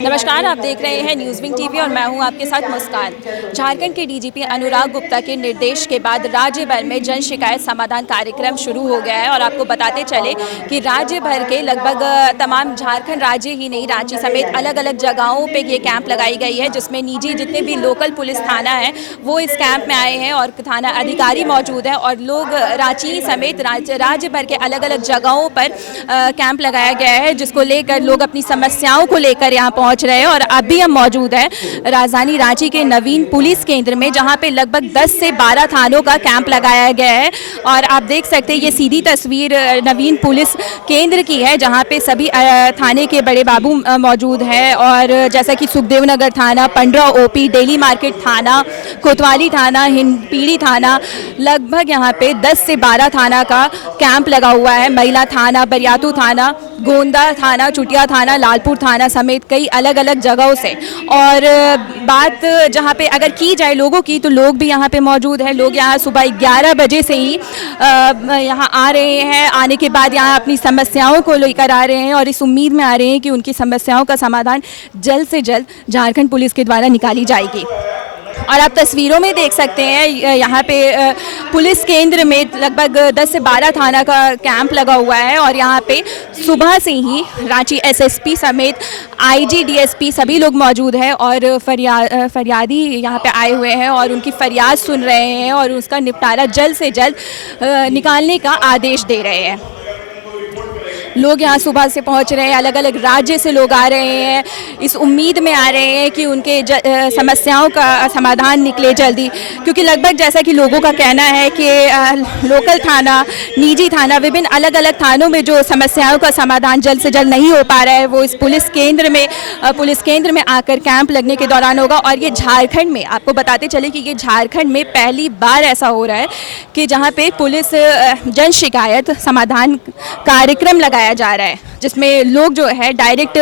नमस्कार, आप देख रहे हैं न्यूज़ विंग टीवी और मैं हूं आपके साथ मुस्कान। झारखंड के डीजीपी अनुराग गुप्ता के निर्देश के बाद राज्य भर में जन शिकायत समाधान कार्यक्रम शुरू हो गया है और आपको बताते चले कि राज्य भर के लगभग तमाम झारखंड राज्य ही नहीं, रांची समेत अलग अलग जगहों पे ये कैंप लगाई गई है, जिसमें निजी जितने भी लोकल पुलिस थाना है वो इस कैंप में आए हैं और थाना अधिकारी मौजूद है और लोग रांची समेत राज्य भर के अलग अलग जगहों पर कैंप लगाया गया है, जिसको लेकर लोग अपनी समस्याओं को लेकर यहाँ पहुंच रहे हैं। और अभी हम मौजूद हैं राजधानी रांची के नवीन पुलिस केंद्र में, जहां पे लगभग 10 से 12 थानों का कैंप लगाया गया है और आप देख सकते हैं ये सीधी तस्वीर नवीन पुलिस केंद्र की है, जहां पे सभी थाने के बड़े बाबू मौजूद हैं और जैसा कि सुखदेव नगर थाना, पंडरा ओपी, डेली मार्केट थाना, कोतवाली थाना, हिंदपीढ़ी थाना, लगभग यहाँ पे 10 से 12 थाना का कैंप लगा हुआ है। महिला थाना, बरियातू थाना, गोंदा थाना, चुटिया थाना, लालपुर थाना समेत कई अलग अलग जगहों से। और बात जहाँ पे अगर की जाए लोगों की, तो लोग भी यहाँ पे मौजूद हैं। लोग यहाँ सुबह 11 बजे से ही यहाँ आ रहे हैं। आने के बाद यहाँ अपनी समस्याओं को लेकर आ रहे हैं और इस उम्मीद में आ रहे हैं कि उनकी समस्याओं का समाधान जल्द से जल्द झारखंड पुलिस के द्वारा निकाली जाएगी। और आप तस्वीरों में देख सकते हैं यहाँ पे पुलिस केंद्र में लगभग 10 से 12 थाना का कैंप लगा हुआ है और यहाँ पे सुबह से ही रांची एसएसपी समेत आईजी, डीएसपी सभी लोग मौजूद हैं और फरियादी यहाँ पे आए हुए हैं और उनकी फरियाद सुन रहे हैं और उसका निपटारा जल्द से जल्द निकालने का आदेश दे रहे हैं। लोग यहाँ सुबह से पहुँच रहे हैं, अलग अलग राज्य से लोग आ रहे हैं, इस उम्मीद में आ रहे हैं कि उनके समस्याओं का समाधान निकले जल्दी, क्योंकि लगभग जैसा कि लोगों का कहना है कि लोकल थाना, निजी थाना, विभिन्न अलग अलग थानों में जो समस्याओं का समाधान जल्द से जल्द नहीं हो पा रहा है वो इस पुलिस केंद्र में आकर कैंप लगने के दौरान होगा। और ये झारखंड में, आपको बताते चले कि ये झारखंड में पहली बार ऐसा हो रहा है कि जहाँ पे पुलिस जन शिकायत समाधान कार्यक्रम लगाया जा रहा है, जिसमें लोग जो है डायरेक्ट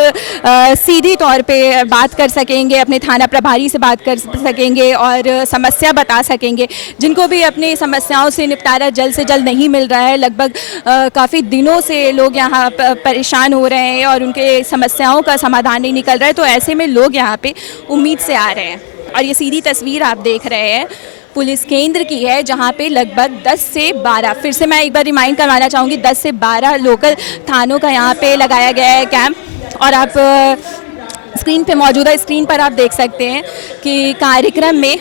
सीधी तौर पे बात कर सकेंगे, अपने थाना प्रभारी से बात कर सकेंगे और समस्या बता सकेंगे। जिनको भी अपनी समस्याओं से निपटारा जल्द से जल्द नहीं मिल रहा है, लगभग काफ़ी दिनों से लोग यहाँ परेशान हो रहे हैं और उनके समस्याओं का समाधान नहीं निकल रहा है, तो ऐसे में लोग यहाँ पे उम्मीद से आ रहे हैं। और ये सीधी तस्वीर आप देख रहे हैं पुलिस केंद्र की है, जहां पे लगभग 10 से 12, फिर से मैं एक बार रिमाइंड करवाना चाहूँगी, 10 से 12 लोकल थानों का यहाँ पे लगाया गया है कैंप। और आप स्क्रीन पे मौजूदा स्क्रीन पर आप देख सकते हैं कि कार्यक्रम में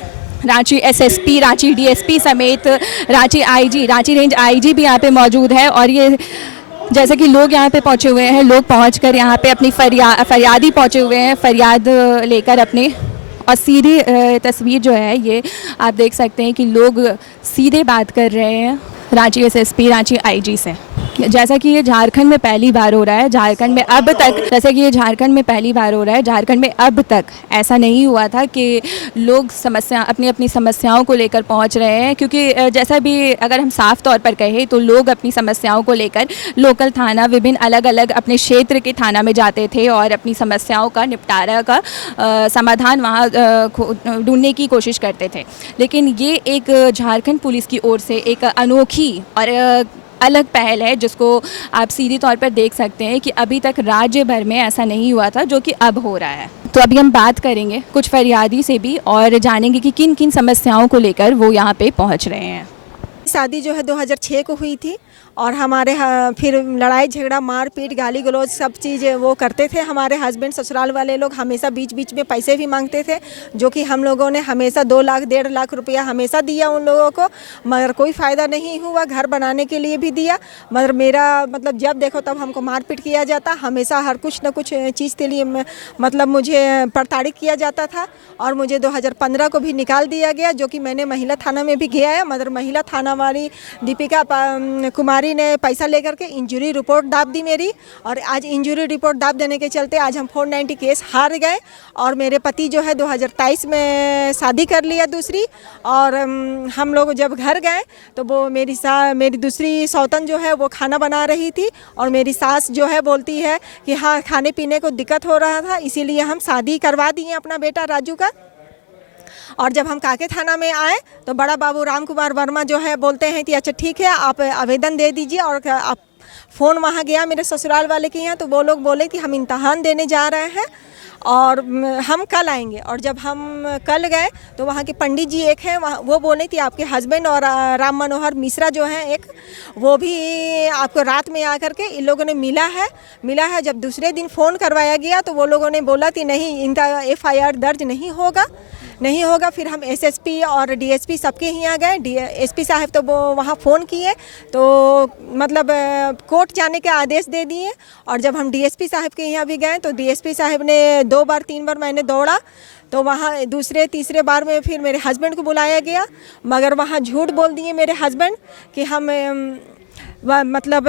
रांची एसएसपी, रांची डीएसपी समेत Ranchi IG, Ranchi range IG भी यहाँ पे मौजूद है। और ये जैसे कि लोग यहाँ पे पहुँचे हुए हैं, लोग पहुँचकर यहाँ पे अपनी फरियादी पहुँचे हुए हैं, फरियाद लेकर अपने, और सीधी तस्वीर जो है ये आप देख सकते हैं कि लोग सीधे बात कर रहे हैं रांची एसएसपी, रांची आईजी से। जैसा कि ये झारखंड में पहली बार हो रहा है, झारखंड में अब तक ऐसा नहीं हुआ था कि लोग अपनी समस्याओं को लेकर पहुंच रहे हैं, क्योंकि जैसा भी अगर हम साफ तौर पर कहें तो लोग अपनी समस्याओं को लेकर लोकल थाना, विभिन्न अलग अलग अपने क्षेत्र के थाना में जाते थे और अपनी समस्याओं का निपटारा का समाधान वहाँ ढूंढने की कोशिश करते थे। लेकिन ये एक झारखंड पुलिस की ओर से एक अनोखी और अलग पहल है, जिसको आप सीधी तौर पर देख सकते हैं कि अभी तक राज्य भर में ऐसा नहीं हुआ था, जो कि अब हो रहा है। तो अभी हम बात करेंगे कुछ फरियादी से भी और जानेंगे कि किन किन समस्याओं को लेकर वो यहाँ पे पहुँच रहे हैं। शादी जो है 2006 को हुई थी और हमारे फिर लड़ाई झगड़ा, मारपीट, गाली गलौज सब चीज़ वो करते थे। हमारे हस्बैंड ससुराल वाले लोग हमेशा बीच बीच में पैसे भी मांगते थे, जो कि हम लोगों ने हमेशा 2 लाख 1.5 लाख रुपया हमेशा दिया उन लोगों को, मगर कोई फ़ायदा नहीं हुआ। घर बनाने के लिए भी दिया, मगर मेरा मतलब जब देखो तब हमको मारपीट किया जाता, हमेशा हर कुछ न कुछ चीज़ के लिए मतलब मुझे प्रताड़ित किया जाता था। और मुझे 2015 को भी निकाल दिया गया, जो कि मैंने महिला थाना में भी गया है, मगर महिला थाना वाली दीपिका कुमारी ने पैसा लेकर के इंजरी रिपोर्ट दाब दी मेरी, और आज इंजरी रिपोर्ट दाब देने के चलते आज हम 490 केस हार गए। और मेरे पति जो है 2023 में शादी कर लिया दूसरी, और हम लोग जब घर गए तो वो मेरी दूसरी सौतन जो है वो खाना बना रही थी, और मेरी सास जो है बोलती है कि हाँ खाने पीने को दिक्कत हो रहा था, इसीलिए हम शादी करवा दिए अपना बेटा राजू का। और जब हम काके थाना में आए तो बड़ा बाबू राम कुमार वर्मा जो है बोलते हैं कि अच्छा ठीक है, आप आवेदन दे दीजिए और आप फ़ोन वहाँ गया मेरे ससुराल वाले के यहाँ, तो वो लोग बोले कि हम इम्तहान देने जा रहे हैं और हम कल आएंगे। और जब हम कल गए तो वहाँ के पंडित जी एक हैं, वहाँ वो बोले कि आपके हस्बैंड और राम मनोहर मिश्रा जो हैं एक, वो भी आपको रात में आकर के इन लोगों ने मिला है। जब दूसरे दिन फ़ोन करवाया गया तो वो लोगों ने बोला कि नहीं, इनका FIR दर्ज नहीं होगा। फिर हम SSP और DSP सबके यहाँ गए। SP साहब तो वो वहाँ फ़ोन किए तो मतलब कोर्ट जाने के आदेश दे दिए। और जब हम DSP साहब के यहाँ भी गए तो DSP साहब ने 2 बार 3 बार मैंने दौड़ा, तो वहाँ दूसरे तीसरे बार में फिर मेरे हस्बैंड को बुलाया गया, मगर वहाँ झूठ बोल दिए मेरे हस्बैंड कि हम मतलब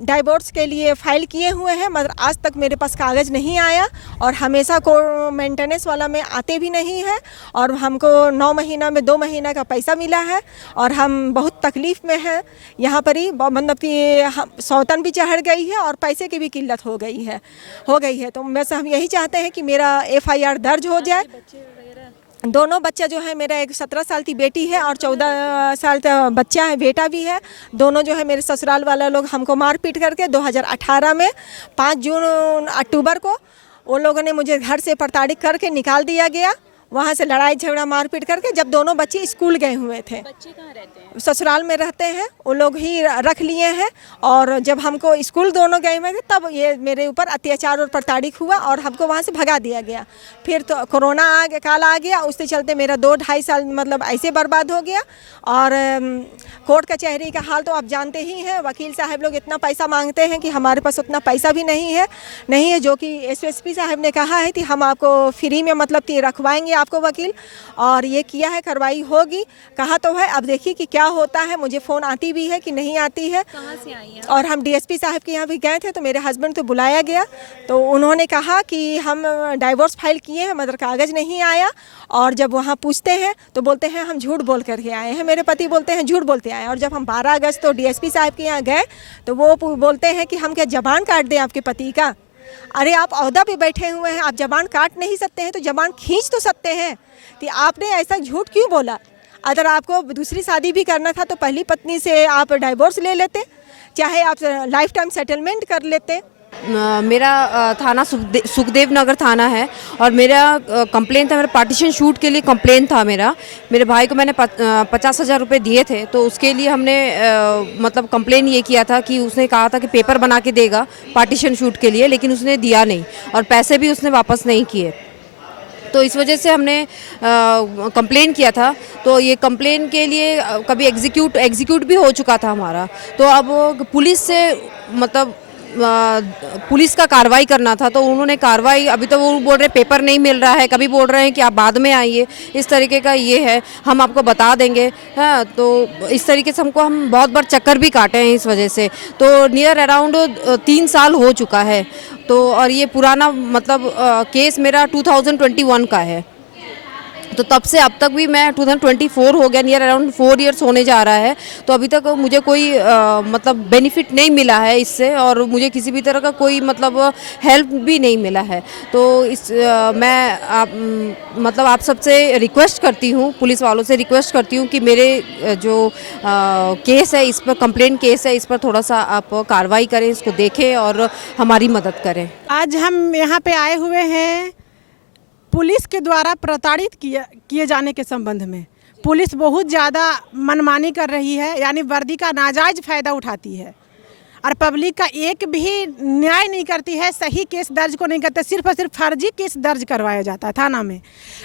डाइवोर्स के लिए फ़ाइल किए हुए हैं, मगर आज तक मेरे पास कागज़ नहीं आया और हमेशा को मेंटेनेंस वाला में आते भी नहीं है। और हमको 9 महीना में 2 महीना का पैसा मिला है और हम बहुत तकलीफ़ में हैं यहाँ पर ही, मतलब कि हम सौतन भी चढ़ गई है और पैसे की भी किल्लत हो गई है। तो बस हम यही चाहते हैं कि मेरा FIR दर्ज हो जाए। दोनों बच्चा जो है मेरा, एक 17 साल की बेटी है और 14 साल का बच्चा है, बेटा भी है। दोनों जो है मेरे ससुराल वाला लोग हमको मार पीट करके 2018 में 5 अक्टूबर को वो लोगों ने मुझे घर से प्रताड़ित करके निकाल दिया गया, वहाँ से लड़ाई झगड़ा मारपीट करके। जब दोनों बच्चे स्कूल गए हुए थे, बच्चे कहाँ रहते हैं? ससुराल में रहते हैं, वो लोग ही रख लिए हैं। और जब हमको स्कूल दोनों गए हुए थे तब ये मेरे ऊपर अत्याचार और प्रताड़ित हुआ और हमको वहाँ से भगा दिया गया। फिर तो कोरोना काल आ गया, उसके चलते मेरा 2-2.5 साल मतलब ऐसे बर्बाद हो गया। और कोर्ट कचहरी का हाल तो आप जानते ही हैं, वकील साहब लोग इतना पैसा मांगते हैं कि हमारे पास उतना पैसा भी नहीं है। जो कि SSP साहब ने कहा है कि हम आपको फ्री में मतलब कि रखवाएंगे आपको वकील, और ये किया है, कार्रवाई होगी, कहा तो है। अब देखिए कि क्या होता है, मुझे फ़ोन आती भी है कि नहीं आती है। कहाँ से आई हैं? और हम DSP साहब के यहाँ भी गए थे तो मेरे हस्बैंड को बुलाया गया, तो उन्होंने कहा कि हम डाइवोर्स फाइल किए हैं मगर कागज़ नहीं आया। और जब वहाँ पूछते हैं तो बोलते हैं हम झूठ बोल करके आए हैं, मेरे पति बोलते हैं झूठ बोलते आए। और जब हम 12 अगस्त तो DSP साहब के यहाँ गए तो वो बोलते हैं कि हम क्या ज़बान काट दें आपके पति का? अरे आप ओहदा पे बैठे हुए हैं, आप ज़बान काट नहीं सकते हैं तो ज़बान खींच तो सकते हैं कि आपने ऐसा झूठ क्यों बोला? अगर आपको दूसरी शादी भी करना था तो पहली पत्नी से आप डाइवोर्स ले लेते, चाहे आप लाइफ टाइम सेटलमेंट कर लेते। मेरा थाना सुखदेव नगर थाना है और मेरा कंप्लेन था, मेरा पार्टीशन शूट के लिए कंप्लेन था। मेरे भाई को मैंने 50,000 रुपये दिए थे, तो उसके लिए हमने मतलब कंप्लेन ये किया था कि उसने कहा था कि पेपर बना के देगा पार्टीशन शूट के लिए, लेकिन उसने दिया नहीं और पैसे भी उसने वापस नहीं किए। तो इस वजह से हमने कंप्लेन किया था। तो ये कंप्लेन के लिए कभी एग्जीक्यूट भी हो चुका था हमारा। तो अब पुलिस से मतलब पुलिस का कार्रवाई करना था, तो उन्होंने कार्रवाई, अभी तो वो बोल रहे पेपर नहीं मिल रहा है, कभी बोल रहे हैं कि आप बाद में आइए, इस तरीके का ये है, हम आपको बता देंगे। हाँ, तो इस तरीके से हम बहुत बार चक्कर भी काटे हैं इस वजह से। तो नियर अराउंड 3 साल हो चुका है। तो और ये पुराना मतलब केस मेरा 2021 का है, तो तब से अब तक भी मैं 2024 हो गया, नियर अराउंड 4 इयर्स होने जा रहा है। तो अभी तक मुझे कोई मतलब बेनिफिट नहीं मिला है इससे, और मुझे किसी भी तरह का कोई मतलब हेल्प भी नहीं मिला है। तो मैं मतलब आप सबसे रिक्वेस्ट करती हूँ, पुलिस वालों से रिक्वेस्ट करती हूँ कि मेरे जो केस है, इस पर कंप्लेंट केस है, इस पर थोड़ा सा आप कार्रवाई करें, इसको देखें और हमारी मदद करें। आज हम यहाँ पे आए हुए हैं पुलिस के द्वारा प्रताड़ित किए जाने के संबंध में। पुलिस बहुत ज़्यादा मनमानी कर रही है, यानी वर्दी का नाजायज़ फ़ायदा उठाती है और पब्लिक का एक भी न्याय नहीं करती है, सही केस दर्ज को नहीं करते, सिर्फ और सिर्फ फर्जी केस दर्ज करवाया जाता है थाना में।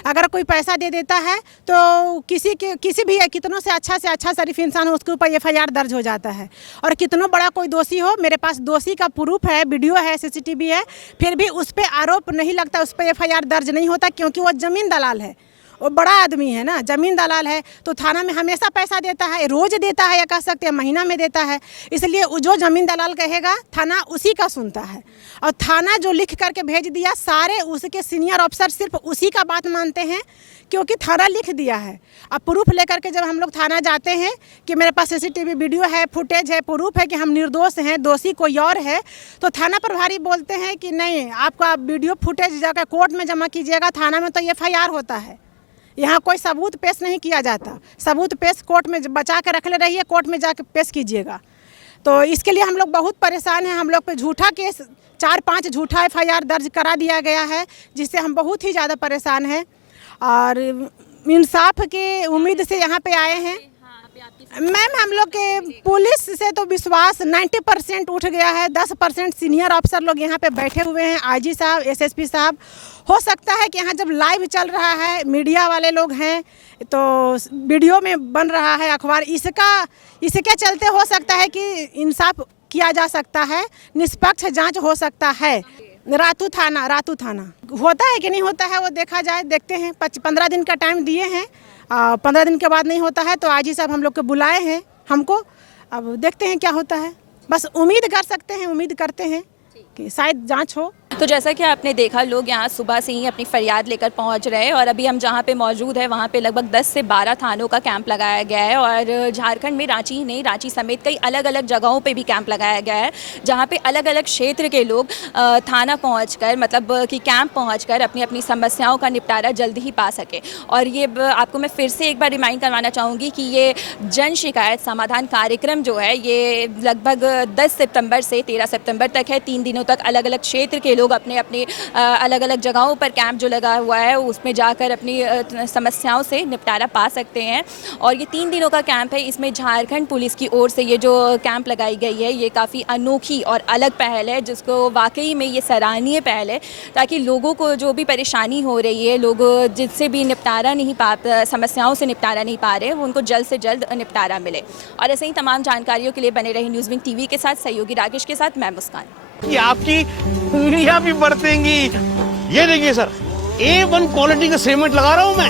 अगर कोई पैसा दे देता है तो किसी भी कितनों से अच्छा शरीफ इंसान हो उसके ऊपर FIR दर्ज हो जाता है। और कितनों बड़ा कोई दोषी हो, मेरे पास दोषी का प्रूफ है, वीडियो है, CCTV है, फिर भी उस पर आरोप नहीं लगता, उस पर FIR दर्ज नहीं होता, क्योंकि वो ज़मीन दलाल है, वो बड़ा आदमी है ना, ज़मीन दलाल है। तो थाना में हमेशा पैसा देता है, रोज़ देता है या कह सकते हैं महीना में देता है, इसलिए जो ज़मीन दलाल कहेगा थाना उसी का सुनता है। और थाना जो लिख करके भेज दिया, सारे उसके सीनियर अफसर सिर्फ उसी का बात मानते हैं, क्योंकि थाना लिख दिया है। अब प्रूफ लेकर के जब हम लोग थाना जाते हैं कि मेरे पास CCTV वीडियो है, फुटेज है, प्रूफ है कि हम निर्दोष हैं, दोषी कोई और है, तो थाना प्रभारी बोलते हैं कि नहीं, आपका वीडियो फुटेज जाकर कोर्ट में जमा कीजिएगा, थाना में तो FIR होता है, यहाँ कोई सबूत पेश नहीं किया जाता। सबूत पेश कोर्ट में बचा के रख ले रही है, कोर्ट में जाके पेश कीजिएगा। तो इसके लिए हम लोग बहुत परेशान हैं। हम लोग पे झूठा केस 4-5 झूठा FIR दर्ज करा दिया गया है, जिससे हम बहुत ही ज़्यादा परेशान हैं और इंसाफ की उम्मीद से यहाँ पे आए हैं। मैम हम लोग के पुलिस से तो विश्वास 90% उठ गया है। 10% सीनियर अफसर लोग यहाँ पे बैठे हुए हैं, IG साहब, SSP साहब। हो सकता है कि यहाँ जब लाइव चल रहा है, मीडिया वाले लोग हैं, तो वीडियो में बन रहा है अखबार, इसके चलते हो सकता है कि इंसाफ किया जा सकता है, निष्पक्ष जांच हो सकता है। रातू थाना होता है कि नहीं होता है वो देखा जाए, देखते हैं। 15 दिन का टाइम दिए हैं, 15 दिन के बाद नहीं होता है तो IG साहब हम लोग को बुलाए हैं हमको। अब देखते हैं क्या होता है, बस उम्मीद कर सकते हैं, उम्मीद करते हैं कि शायद जांच हो। तो जैसा कि आपने देखा, लोग यहाँ सुबह से ही अपनी फरियाद लेकर पहुँच रहे हैं और अभी हम जहाँ पे मौजूद है वहाँ पे लगभग 10 से 12 थानों का कैंप लगाया गया है और झारखंड में रांची ही नहीं, रांची समेत कई अलग अलग जगहों पे भी कैंप लगाया गया है, जहाँ पे अलग अलग क्षेत्र के लोग थाना पहुँचकर, मतलब कि कैंप पहुँचकर अपनी अपनी समस्याओं का निपटारा जल्द ही पा सके। और ये आपको मैं फिर से एक बार रिमाइंड करवाना चाहूँगी कि ये जन शिकायत समाधान कार्यक्रम जो है ये लगभग 10 सितंबर से 13 सितंबर तक है। 3 दिनों तक अलग अलग क्षेत्र के लोग अपने अपने अलग अलग जगहों पर कैंप जो लगा हुआ है उसमें जाकर अपनी समस्याओं से निपटारा पा सकते हैं। और ये 3 दिनों का कैंप है, इसमें झारखंड पुलिस की ओर से ये जो कैंप लगाई गई है ये काफ़ी अनोखी और अलग पहल है, जिसको वाकई में ये सराहनीय पहल है, ताकि लोगों को जो भी परेशानी हो रही है, लोग जिससे भी निपटारा नहीं पा, समस्याओं से निपटारा नहीं पा रहे, उनको जल्द से जल्द निपटारा मिले। और ऐसे ही तमाम जानकारियों के लिए बने रही न्यूज़विंग TV के साथ सहयोगी राकेश के साथ मैं मुस्कान। कि आपकी उंगलियां भी बरतेंगी। ये देखिए सर, A1 क्वालिटी का सीमेंट लगा रहा हूं मैं।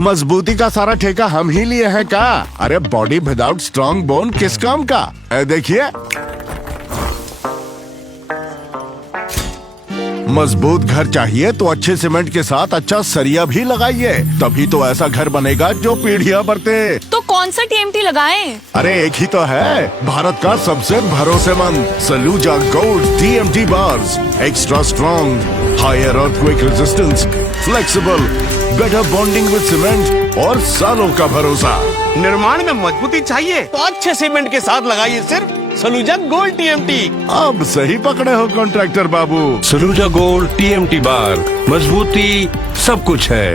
मजबूती का सारा ठेका हम ही लिए हैं का? अरे बॉडी विदाउट स्ट्रॉन्ग बोन किस काम का? देखिए, मजबूत घर चाहिए तो अच्छे सीमेंट के साथ अच्छा सरिया भी लगाइए, तभी तो ऐसा घर बनेगा जो पीढ़ियां बरते। तो कौन सा TMT लगाएं? अरे एक ही तो है, भारत का सबसे भरोसेमंद Saluja gold TMT bars. Extra strong, higher earthquake resistance, flexible, better bonding with cement और सालों का भरोसा। निर्माण में मजबूती चाहिए तो अच्छे सीमेंट के साथ लगाइए सिर्फ सलूजा गोल्ड TMT। अब सही पकड़े हो कॉन्ट्रैक्टर बाबू। सलूजा गोल्ड TMT बार, मजबूती सब कुछ है।